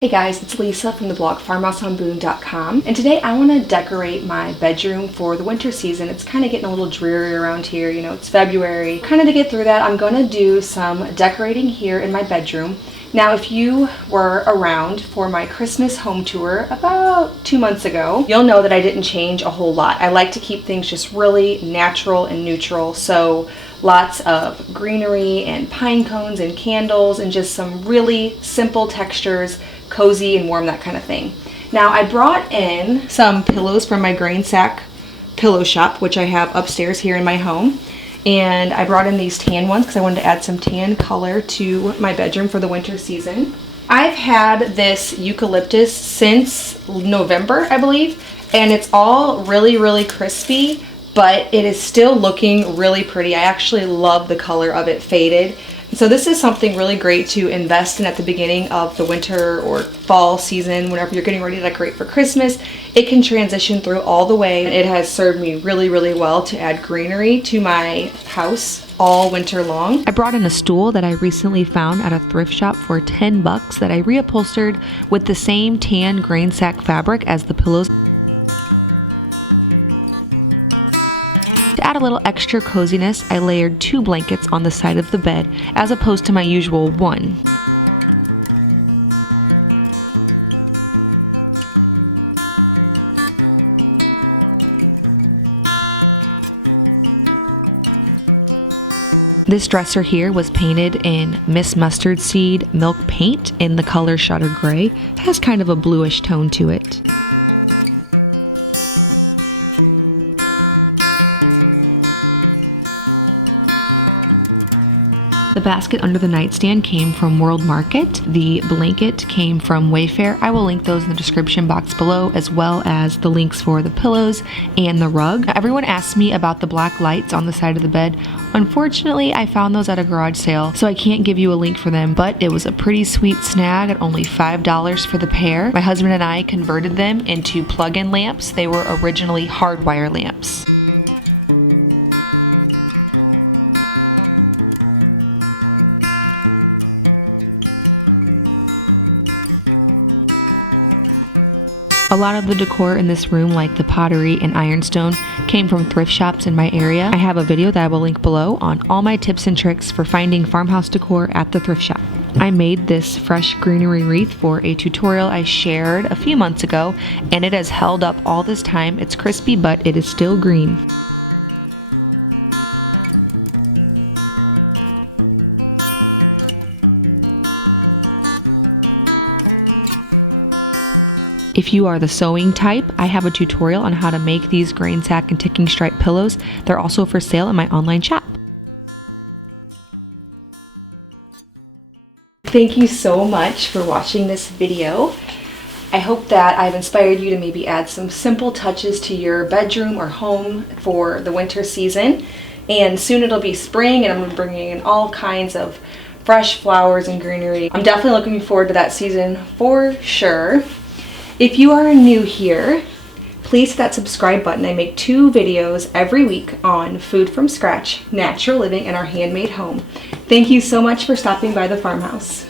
Hey guys, it's Lisa from the blog farmhouseonboone.com, and today I want to decorate my bedroom for the winter season. It's kind of getting a little dreary around here, you know, it's February. Kind of to get through that, I'm going to do some decorating here in my bedroom. Now, if you were around for my Christmas home tour about 2 months ago, you'll know that I didn't change a whole lot. I like to keep things just really natural and neutral, so lots of greenery and pine cones and candles and just some really simple textures, cozy and warm, that kind of thing. Now, I brought in some pillows from my grain sack pillow shop, which I have upstairs here in my home. And I brought in these tan ones because I wanted to add some tan color to my bedroom for the winter season. I've had this eucalyptus since November, I believe, and it's all really crispy, but it is still looking really pretty. I actually love the color of it faded. So this is something really great to invest in at the beginning of the winter or fall season, whenever you're getting ready to decorate for Christmas. It can transition through all the way. It has served me really well to add greenery to my house all winter long. I brought in a stool that I recently found at a thrift shop for 10 bucks that I reupholstered with the same tan grain sack fabric as the pillows. To add a little extra coziness, I layered 2 blankets on the side of the bed as opposed to my usual 1. This dresser here was painted in Miss Mustard Seed milk paint in the color Shutter Gray. It has kind of a bluish tone to it. The basket under the nightstand came from World Market. The blanket came from Wayfair. I will link those in the description box below, as well as the links for the pillows and the rug. Everyone asked me about the black lights on the side of the bed. Unfortunately, I found those at a garage sale, so I can't give you a link for them, but it was a pretty sweet snag at only $5 for the pair. My husband and I converted them into plug-in lamps. They were originally hardwire lamps. A lot of the decor in this room, like the pottery and ironstone, came from thrift shops in my area. I have a video that I will link below on all my tips and tricks for finding farmhouse decor at the thrift shop. I made this fresh greenery wreath for a tutorial I shared a few months ago, and it has held up all this time. It's crispy, but it is still green. If you are the sewing type, I have a tutorial on how to make these grain sack and ticking stripe pillows. They're also for sale in my online shop. Thank you so much for watching this video. I hope that I've inspired you to maybe add some simple touches to your bedroom or home for the winter season. And soon it'll be spring, and I'm going to be bringing in all kinds of fresh flowers and greenery. I'm definitely looking forward to that season for sure. If you are new here, please hit that subscribe button. I make 2 videos every week on food from scratch, natural living, and our handmade home. Thank you so much for stopping by the farmhouse.